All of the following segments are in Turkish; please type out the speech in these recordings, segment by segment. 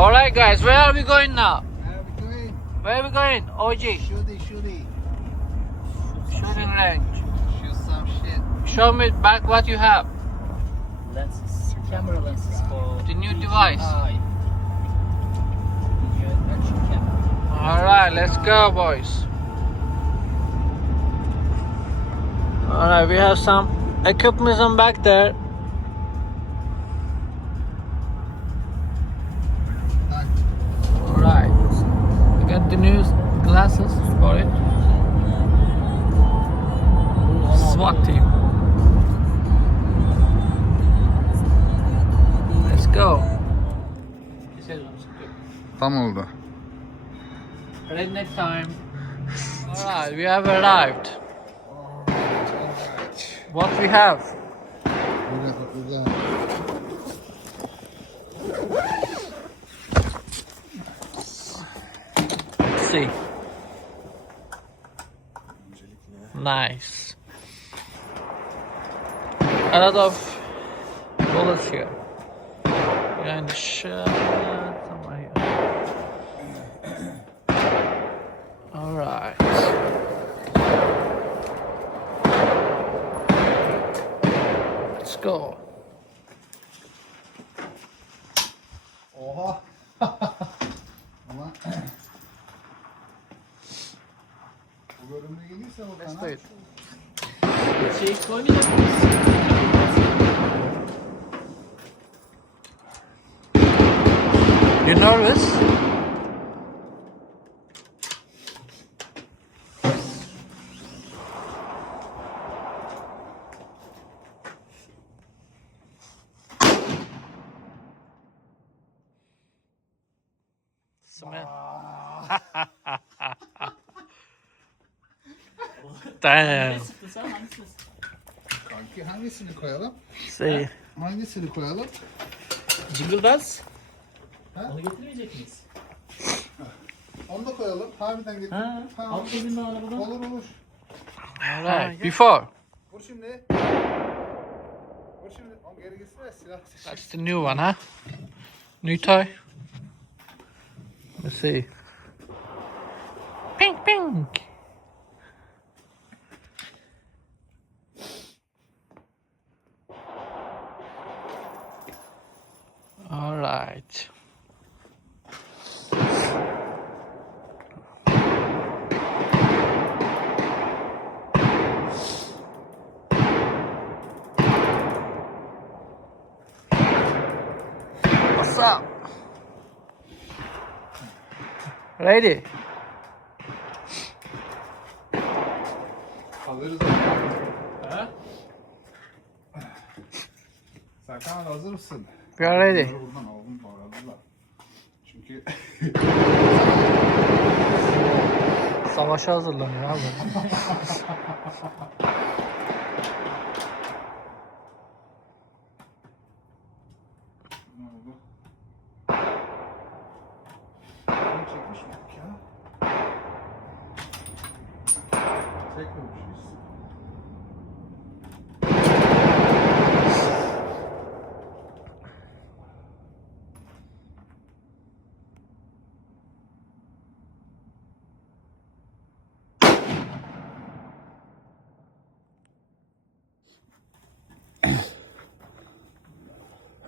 Alright guys, where are we going now? Where are we going? Where are we going? OG. Shooty. Shooting range. Shoot some shit. Show me back what you have. Lenses, camera lenses for The new device. New action camera. Alright, let's go boys. Alright, we have some equipment back there. Alright. We got the new glasses for it. SWAT team. Let's go. Tam oldu. Redneck time. Alright, we have arrived. What we have? Güzel. Let's see. Nice. A lot of bullets here. Behind the shirt, somewhere here. Alright. Let's go. Oha. Ama bu bölümde gelirse o Let's kanal. do it. Şey koymayacak mıyız? You nervous? Cement. Damn. Ne sıktın sen? Hangisi? Kanki hangisini koyalım? See. Hangisini koyalım? Jingle bells. Ha? Onu getirmeyecek miyiz? Onu da koyalım. Harbiden getir. Ha, Tamam. alt cebinde arabadan. Olur. Alright. Before. Vur şimdi. O geri gitsene silah. That's the new one, huh? New toy. Let's see. Pink, pink. All right. What's up? Ready? Hazırız. Ha? Serkan hazır mısın? We are ready. Bunları buradan aldım bu arada da. Çünkü Savaşa hazırlanıyor abi. ne oldu? Bunu çekmiş miydik ya? Çekmemişiz.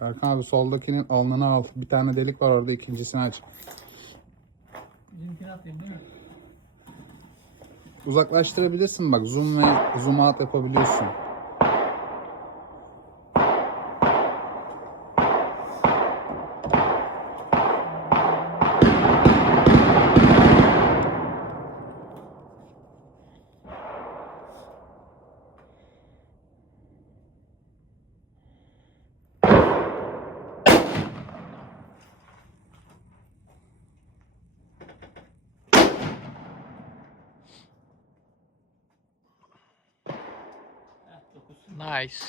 Erkan abi soldakinin alnını al. Bir tane delik var orada, ikincisini aç. Bizimkini atayım değil mi? Uzaklaştırabilirsin bak. Zoom ve zoom out yapabiliyorsun. Nice.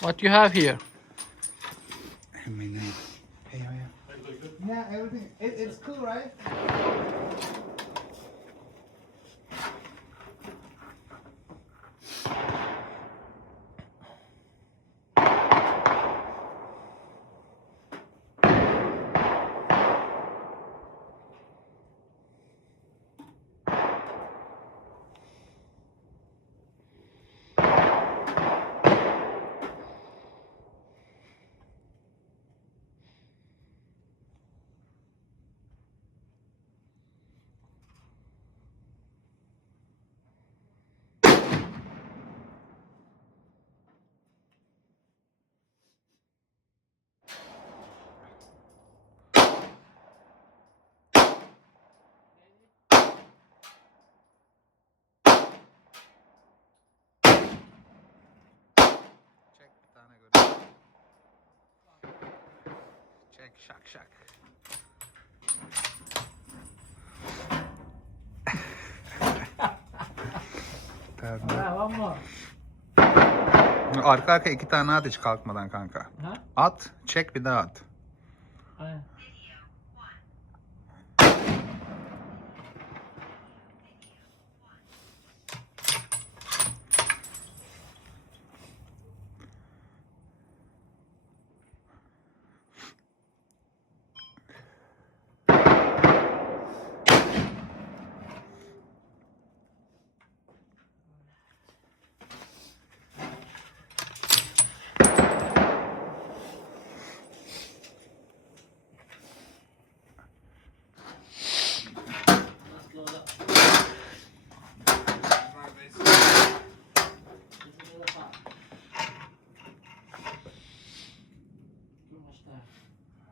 What you have here? Yeah, everything. It's cool, right? şak şak şak. Tamam mı? Arka arka 2 tane at hiç kalkmadan kanka. Ha? At, çek bir daha at. Aynen.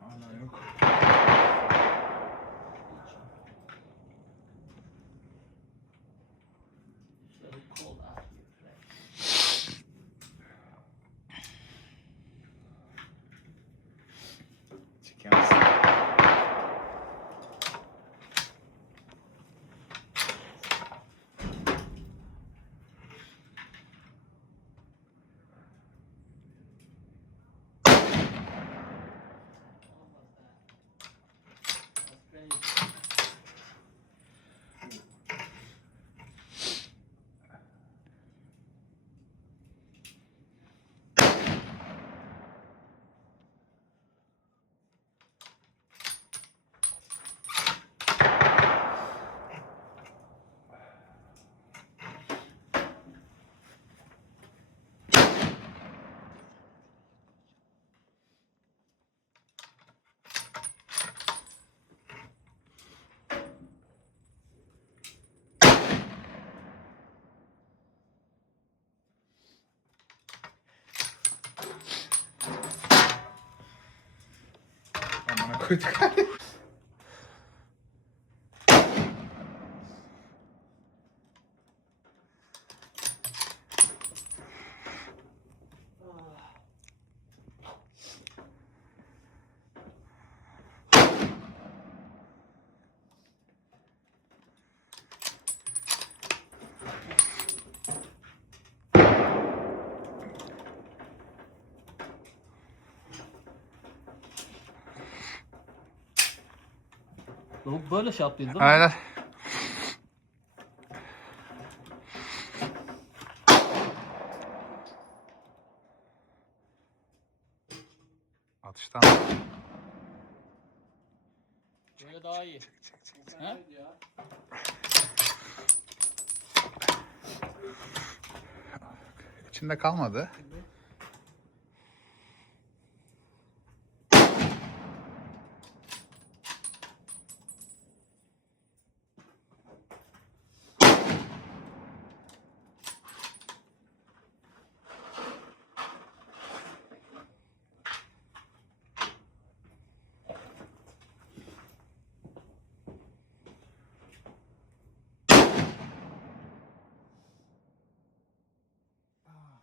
Hala yok. Çeker misin? Amına koyduk. Bu böyle şey yapıyoruz değil mi? Aynen. Atıştan. Böyle daha iyi. Ha? İçinde kalmadı.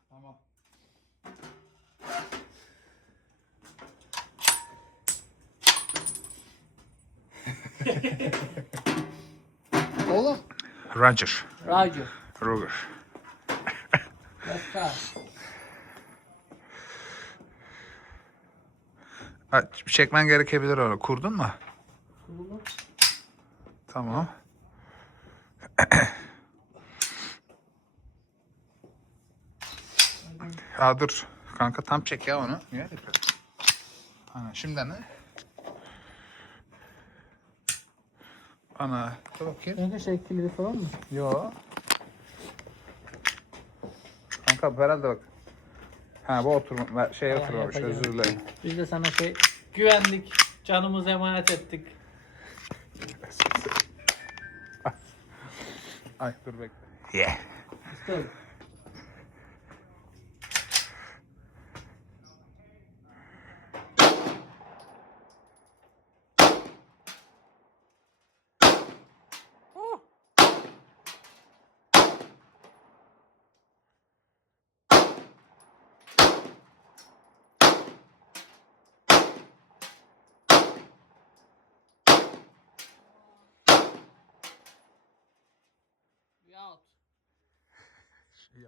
Tamam. Oğlum. Roger. Roger. Ruger. Let's go. Ha, çekmen gerekebilir öyle. Kurdun mu? Kurulu. Tamam. Ya dur. Kanka tam çek ya onu. Niye dikkat? Ana şimdi ne? Ana. Dur bakayım. Önce şey kilidi falan mı? Yo. Kanka herhalde bak. Ha bu oturma şeye Tamam, oturmamış. yapacağım. Özür dilerim. Biz de sana şey güvendik. Canımızı emanet ettik. Ay dur bekle. Yeah. İstedim.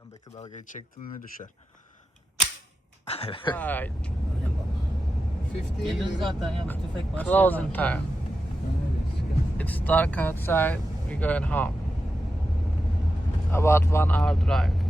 Yandaki dalgayı çektin mi düşer. Right. Öyle bak. 50 Geliyor zaten ya bu tüfek başlıyor. Closing time. It's dark outside. We're going home. About 1 hour drive.